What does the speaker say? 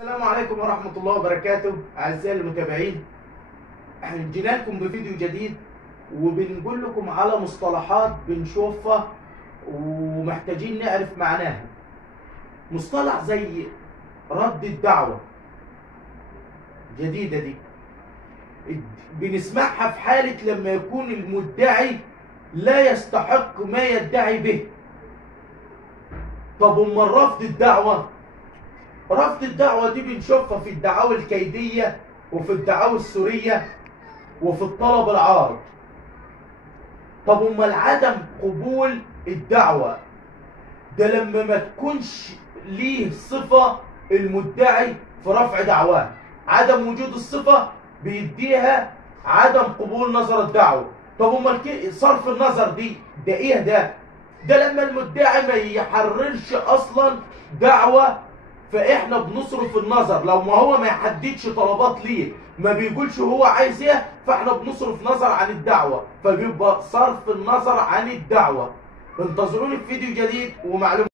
السلام عليكم ورحمة الله وبركاته أعزائي المتابعين. جينا لكم بفيديو جديد وبنقول لكم على مصطلحات بنشوفها ومحتاجين نعرف معناها. مصطلح زي رد الدعوة جديدة دي بنسمعها في حالة لما يكون المدعي لا يستحق ما يدعي به. طب أمال رفض الدعوة؟ رفض الدعوة دي بنشوفها في الدعاوى الكيدية وفي الدعاوى السورية وفي الطلب العارض. طب امال عدم قبول الدعوة ده لما ما تكونش ليه صفة المدعي في رفع دعواه، عدم وجود الصفة بيديها عدم قبول نظر الدعوة. طب امال صرف النظر ده ايه ده لما المدعي ما يحررش اصلا دعوة، فاحنا بنصرف النظر. لو ما هو ما يحددش طلبات ليه، ما بيقولش هو عايز ايه، فاحنا بنصرف نظر عن الدعوة، فبيبقى صرف النظر عن الدعوة. انتظروني في فيديو جديد ومعلومات.